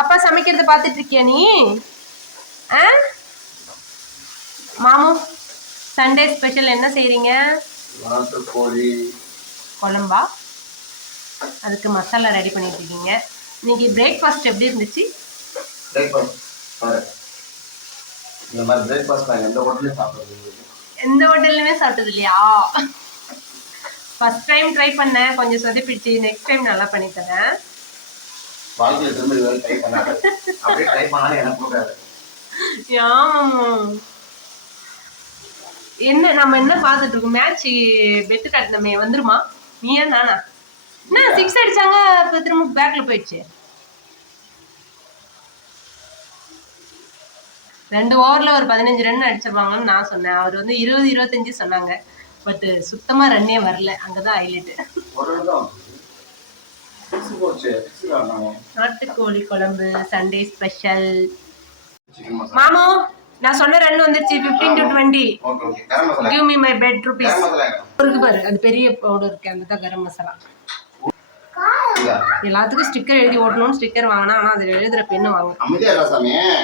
அப்பா சமைக்கிறத பார்த்துட்டு இருக்கியா நீ? மாமு சண்டே ஸ்பெஷல் என்ன செய்றீங்க? நாட்டுக்கோழி குழம்பா? அதுக்கு மசாலா ரெடி பண்ணிட்டு இருக்கீங்க. இன்னைக்கு பிரேக்ஃபாஸ்ட் எப்படி இருந்துச்சு? இந்த மாதிரி பிரேக்ஃபாஸ்ட் நான் எந்த ஹோட்டலையும் சாப்பிட்டது எந்த ஹோட்டல்லுமே சாப்பிட்டது இல்லையா? ஃபர்ஸ்ட் டைம் ட்ரை பண்ணேன், கொஞ்சம் சொதப்பிடுச்சு. நெக்ஸ்ட் டைம் நல்லா பண்ணி தரேன். வாழ்க்கையில் திரும்ப இதுவரை ட்ரை பண்ணாத. அப்படியே ட்ரை பண்ணாலும் எனக்கு போகாது. ஆமாம். என்ன நம்ம என்ன பார்த்துட்டு இருக்கோம்? மேட்ச் பெட்டு காட்டினமே வந்துருமா? நீ ஏன் நானா? என்ன 6 அடிச்சாங்க, இப்போ திரும்ப பேக்ல போயிடுச்சு. 2 ஓவர்ல ஒரு 15 ரன் அடிச்சிருவாங்கன்னு நான் சொன்னேன். அவர் வந்து 20-25 சொன்னாங்க. பட் சுத்தமா ரன்னே வரல. அங்கதான் ஹைலைட். நாட்டுக்கோழி குழம்பு சண்டே ஸ்பெஷல். மாமு நான் சொன்ன ரன் வந்துருச்சு. 15-20. Give me my bet rupees. இருக்கு பாரு, அது பெரிய பவுடர் இருக்கு, அந்த தான் கரம் மசாலா. எல்லாத்துக்கும் ஸ்டிக்கர் எழுதி ஓட்டணும்னு ஸ்டிக்கர் வாங்கினா, ஆனா அதுல எழுதுற பெண்ணு வாங்க.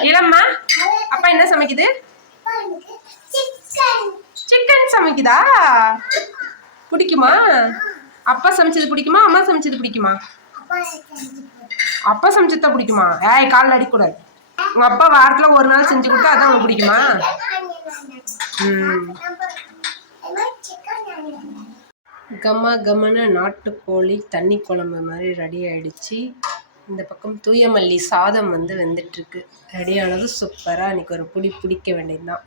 இல்லம்மா, அப்பா என்ன சமைக்குது? சிக்கன் சமைக்குதா? பிடிக்குமா? அப்பா சமைச்சது பிடிக்குமா, அம்மா சமைச்சது பிடிக்குமா? அப்பா சமைச்சது பிடிக்குமா? ஏய், காலில் அடிக்கூடாது. உங்க அப்பா வாரத்துல ஒரு நாள் செஞ்சு கொடுத்தா அதான் உங்களுக்கு பிடிக்குமா? கம்மா கம்மன நாட்டுக்கோழி தண்ணி குழம்பு மாதிரி ரெடி ஆயிடுச்சு. இந்த பக்கம் தூயமல்லி சாதம் வந்து வெந்துட்டு இருக்கு. ரெடியானது சூப்பராக. இன்னைக்கு ஒரு பிடிக்க வேண்டியதுதான்.